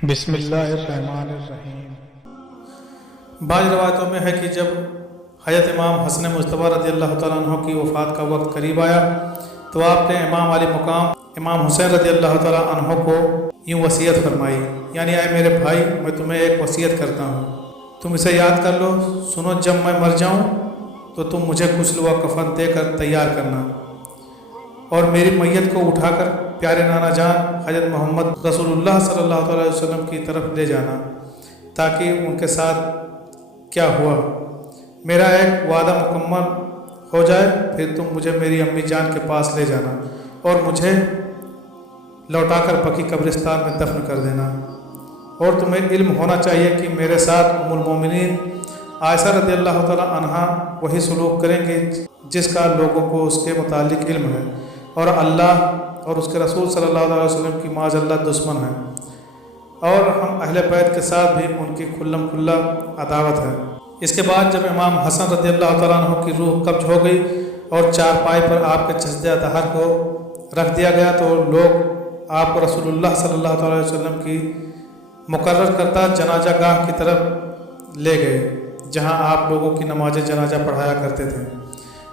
बिस्मिल्लाहिर्रहमानिर्रहीम। बाज़ रवायतों में है कि जब हज़रत इमाम हसन मुस्तफ़ा रज़ी अल्लाह तआला अन्हु की वफ़ात का वक्त करीब आया तो आपने इमाम अली मुकाम इमाम हुसैन रज़ी अल्लाह तआला अन्हु को यूँ वसीयत फरमाई, यानी आए मेरे भाई, मैं तुम्हें एक वसीयत करता हूँ, तुम इसे याद कर लो। सुनो, जब मैं मर जाऊँ तो तुम मुझे गुस्ल व कफन देकर तैयार करना और मेरी मैयत को उठाकर प्यारे नाना जान हज़रत मोहम्मद रसूलुल्लाह सल्लल्लाहु अलैहि वसल्लम की तरफ ले जाना, ताकि उनके साथ क्या हुआ मेरा एक वादा मुकम्मल हो जाए। फिर तुम मुझे मेरी अम्मी जान के पास ले जाना और मुझे लौटाकर पकी कब्रिस्तान में दफन कर देना। और तुम्हें इल्म होना चाहिए कि मेरे साथ उम्मुल मोमिनीन आयशा रज़ी अल्लाह तआला अन्हा वही सलूक करेंगे जिसका लोगों को उसके मुतालिक इल्म है, और अल्लाह और उसके रसूल सल्लल्लाहु अलैहि वसल्लम की माज़अल्लाह दुश्मन है, और हम अहले बैत के साथ भी उनकी खुल्लम खुल्ला अदावत है। इसके बाद जब इमाम हसन रज़ी अल्लाह तआला अन्हु की रूह कब्ज हो गई और चारपाई पर आपके जस्दे अतहर को रख दिया गया तो लोग आपको रसूलुल्लाह सल्लल्लाहु अलैहि वसल्लम की मुकर्रर करता जनाजा गाह की तरफ ले गए, जहां आप लोगों की नमाज जनाजा पढ़ाया करते थे।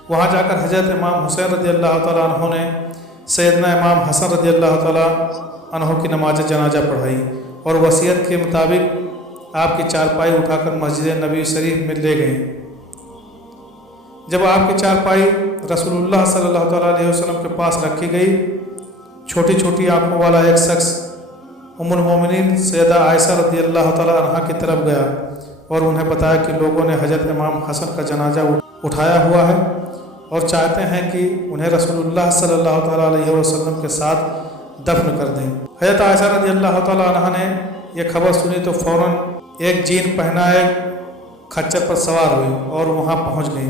वहां जाकर हज़रत इमाम हुसैन रज़ी अल्लाह तआला अन्हु ने सैयदना इमाम हसन रज़ी अल्लाह तआला अन्हु की नमाज जनाजा पढ़ाई और वसीयत के मुताबिक आपकी चारपाई उठाकर मस्जिद नबी शरीफ में ले गई। जब आपकी चारपाई रसूलुल्लाह सल्लल्लाहु अलैहि वसल्लम के पास रखी गई, छोटी छोटी आंखों वाला एक शख्स उम्मुल मोमिनीन सैयदा आयशा रज़ी अल्लाह तआला अन्हा की तरफ गया और उन्हें बताया कि लोगों ने हज़रत इमाम हसन का जनाजा उठाया हुआ है और चाहते हैं कि उन्हें रसूलुल्लाह सल्लल्लाहु अलैहि वसल्लम के साथ दफन कर दें। हज़रत आयशा रज़ी अल्लाह तआला अन्हा ने यह खबर सुनी तो फ़ौरन एक जीन पहना एक खच्चर पर सवार हुई और वहां पहुंच गई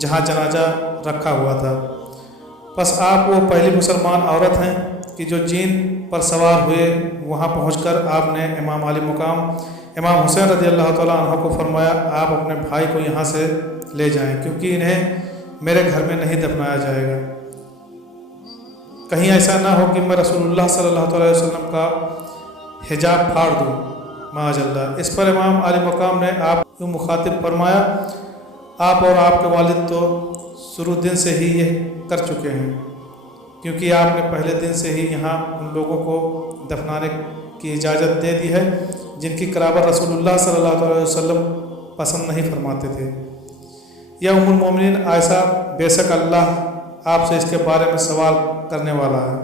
जहां जनाजा रखा हुआ था। बस आप वो पहली मुसलमान औरत हैं कि जो जीन पर सवार हुए। वहां पहुंचकर आपने इमाम अली मुकाम इमाम हुसैन रज़ी अल्लाह तआला अन्हु को फरमाया, आप अपने भाई को यहाँ से ले जाएं, क्योंकि इन्हें मेरे घर में नहीं दफनाया जाएगा। कहीं ऐसा ना हो कि मैं रसूलुल्लाह सल्लल्लाहु अलैहि वसल्लम का हिजाब फाड़ दूँ, माअल्लाह। इस पर इमाम अली मुकाम ने आप यूँ मुखातिब फरमाया, आप और आपके वालिद तो शुरू दिन से ही ये कर चुके हैं, क्योंकि आपने पहले दिन से ही यहाँ उन लोगों को दफनाने की इजाज़त दे दी है जिनकी कराबत रसूलुल्लाह सल्लल्लाहु अलैहि वसल्लम पसंद नहीं फरमाते थे। या उम्मुल मोमिनीन आयशा, बेशक अल्लाह आपसे इसके बारे में सवाल करने वाला है।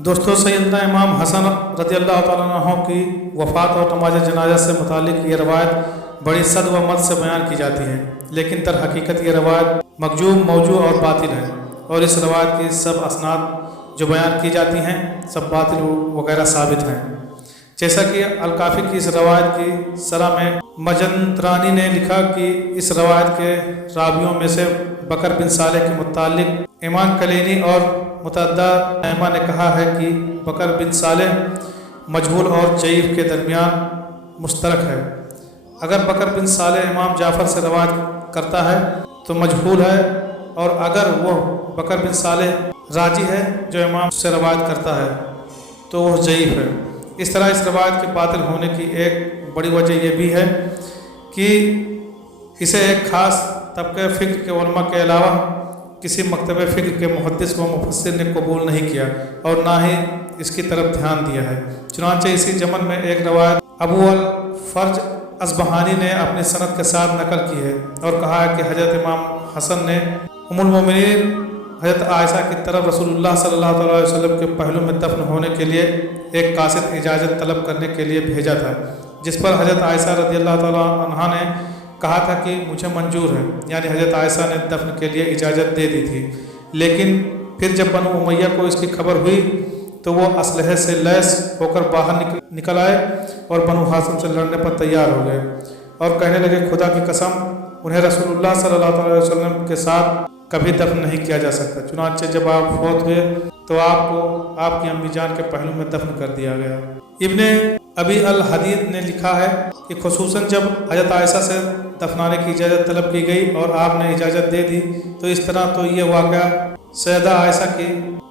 दोस्तों, सैयदना इमाम हसन रज़ी अल्लाह तआला अन्हु की वफ़ात और नमाज जनाजा से मुतालिक ये रवायत बड़ी सद व मद से बयान की जाती है, लेकिन दर हकीकत ये रवायत मकजूब, मौजू और बातिल है, और इस रवायत की सब असनाद जो बयान की जाती हैं सब बातिल वगैरह साबित हैं। जैसा कि अल-काफ़ी की इस रवायत की शरह में मजंतरानी ने लिखा कि इस रवायत के रावियों में से बकर बिन सालेह के मुतालिक इमाम कलीनी और मुतअद्दा अइम्मा ने कहा है कि बकर बिन सालेह मजहूल और ज़ईफ़ के दरमियान मुश्तरक है। अगर बकर बिन सालेह इमाम जाफ़र से रवायत करता है तो मजहूल है, और अगर वो बकर बिन सालेह राजी है जो इमाम से रवायत करता है तो वह ज़ईफ़ है। इस तरह इस रवायत के बातिल होने की एक बड़ी वजह यह भी है कि इसे एक ख़ास तबके फ़िक्र के उलमा के अलावा किसी मकतब फ़िक्र के मुहद्दिस व मुफस्सिर ने कबूल नहीं किया और ना ही इसकी तरफ ध्यान दिया है। चुनांचे इसी जमन में एक रवायत अबू अल फ़र्ज असबहानी ने अपनी सनद के साथ नकल की है और कहा है कि हज़रत इमाम हसन ने उम्मुल मोमिनीन हज़रत आयशा की तरफ रसूलुल्लाह सल्लल्लाहु अलैहि वसल्लम के पहलू में दफन होने के लिए एक कासिद इजाज़त तलब करने के लिए भेजा था, जिस पर हज़रत आयशा रज़ी अल्लाह तआला अन्हा ने कहा था कि मुझे मंजूर है, यानी हज़रत आयशा ने दफन के लिए इजाज़त दे दी थी। लेकिन फिर जब बनु उमैया को इसकी खबर हुई तो वो असलहे से लैस होकर बाहर निकल आए और बनु हाशिम से लड़ने पर तैयार हो गए और कहने लगे, खुदा की कसम, उन्हें रसूलुल्लाह सल्लल्लाहु अलैहि वसल्लम के साथ कभी दफन नहीं किया जा सकता। चुनांचे जब आप फौत हुए तो आपको आपकी अम्मी जान के पहलू में दफन कर दिया गया। इब्ने अबी अल हदीद ने लिखा है कि खुसूसन जब हज़रत आयशा से दफनाने की इजाज़त तलब की गई और आपने इजाज़त दे दी तो इस तरह तो ये वाक़या सैयदा आयशा की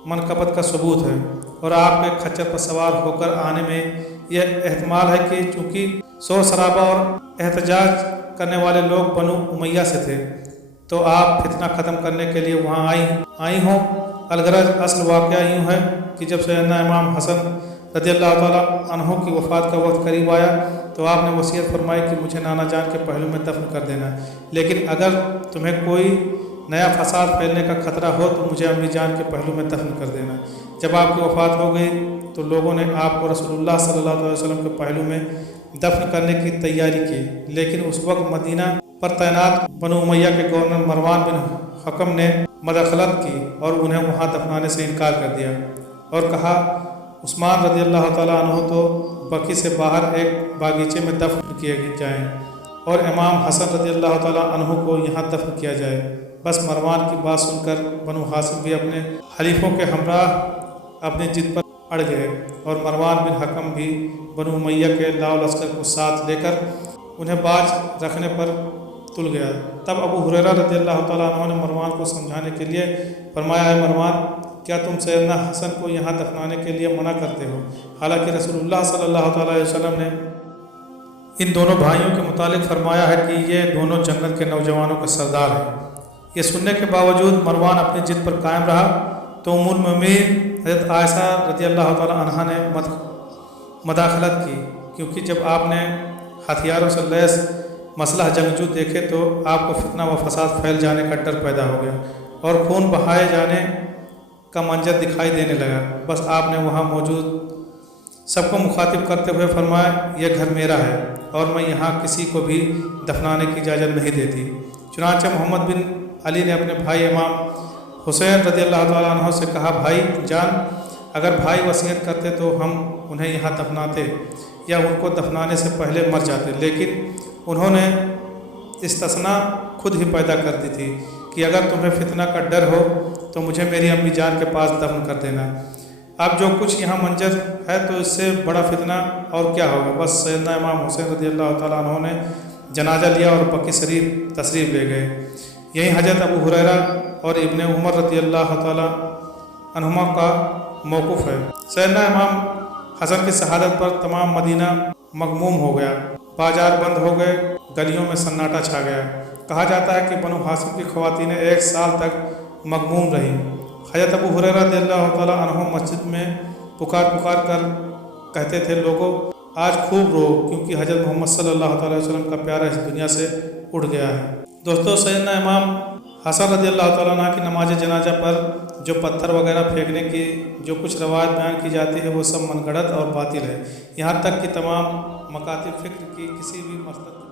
मनकबत का सबूत है और आपके खच्चर पर सवार होकर आने में यह एहतमाल है कि चूँकि शोर शराबा और एहतजाज करने वाले लोग बनु उमैया से थे तो आप फितना ख़त्म करने के लिए वहाँ आई हों। अलगरज असल वाक़या यूँ है कि जब सैयदना इमाम हसन रज़ियल्लाहु ताला अन्हु की वफ़ात का वक्त करीब आया तो आपने वसीयत फरमाई कि मुझे नाना जान के पहलू में दफन कर देना, लेकिन अगर तुम्हें कोई नया फसाद फैलने का खतरा हो तो मुझे अम्मी जान के पहलू में दफन कर देना। जब आपकी वफ़ात हो गई तो लोगों ने आपको रसूलुल्लाह सल्लल्लाहु अलैहि वसल्लम के पहलू में दफन करने की तैयारी की, लेकिन उस वक्त मदीना पर तैनात बनु उमैया के गवर्नर मरवान बिन हकम ने मदखलत की और उन्हें वहाँ दफनाने से इनकार कर दिया और कहा उस्मान रज़ियल्लाहु ताला अन्हु तो बकी से बाहर एक बागीचे में दफन किए जाएँ और इमाम हसन रज़ियल्लाहु ताला अन्हु को यहाँ दफन किया जाए। बस मरवान की बात सुनकर बनु हाशिम भी अपने खलीफों के हमराह अपनी जिद पर अड़ गए और मरवान बिन हकम भी बनु उमैया के लाव लश्कर को साथ लेकर उन्हें बाज रखने पर तुल गया। तब अबू हुरैरा रज़ियल्लाहु ताला अन्हु ने मरवान को समझाने के लिए फरमाया, है मरवान, क्या तुम सैयदना हसन को यहाँ दफनाने के लिए मना करते हो? हालांकि रसूलुल्लाह सल्लल्लाहु अलैहि वसल्लम ने इन दोनों भाइयों के मुतालिक फरमाया है कि ये दोनों जन्नत के नौजवानों के सरदार हैं। ये सुनने के बावजूद मरवान अपनी जिद पर कायम रहा तो उम्मुल मोमिनीन हज़रत आयशा रज़ियल्लाहु ताला अन्हा ने मदाखलत की, क्योंकि जब आपने हथियारों से लैस मसलह जंगजू देखे तो आपको फितना व फसाद फैल जाने का डर पैदा हो गया और खून बहाए जाने का मंजर दिखाई देने लगा। बस आपने वहाँ मौजूद सबको मुखातिब करते हुए फरमाया, यह घर मेरा है और मैं यहाँ किसी को भी दफनाने की इजाज़त नहीं देती। चुनांचे मोहम्मद बिन अली ने अपने भाई इमाम हुसैन रज़ियल्लाहु ताला अन्हु से कहा, भाई जान, अगर भाई वसीयत करते तो हम उन्हें यहाँ दफनाते या उनको दफनाने से पहले मर जाते, लेकिन उन्होंने इस्तिस्ना खुद ही पैदा कर दी थी कि अगर तुम्हें फितना का डर हो तो मुझे मेरी अम्मी जान के पास दफन कर देना। अब जो कुछ यहाँ मंजर है तो इससे बड़ा फितना और क्या होगा। बस सैयदना इमाम हुसैन रज़ियल्लाहु ताला अन्हु ने जनाजा लिया और बकी शरीफ तशरीफ़ ले गए। यही हज़रत अबू हुरैरा और इब्ने उमर रज़ियल्लाहु ताला अन्हुमा का मौक़ूफ़ है। सैयदना इमाम हसन की शहादत पर तमाम मदीना मगमूम हो गया, बाजार बंद हो गए, गलियों में सन्नाटा छा गया। कहा जाता है कि बनु हाशिम की ख़वातीन 1 साल तक मगमूम रही। हज़रत अबू हुरैरा रज़ियल्लाहु ताला अन्हु मस्जिद में पुकार कर कहते थे, लोगों आज खूब रो, क्योंकि हज़रत मोहम्मद सल्लल्लाहु अलैहि वसल्लम का प्यारा इस दुनिया से उड़ गया है। दोस्तों, सैयदना इमाम हसन रज़ियल्लाहु ताला अन्हु की नमाज जनाजा पर जो पत्थर वगैरह फेंकने की जो कुछ रवायत बयान की जाती है वो सब मनगढ़ंत और बातिल है। यहाँ तक कि तमाम मकातिब फ़िक्र की किसी भी मसलक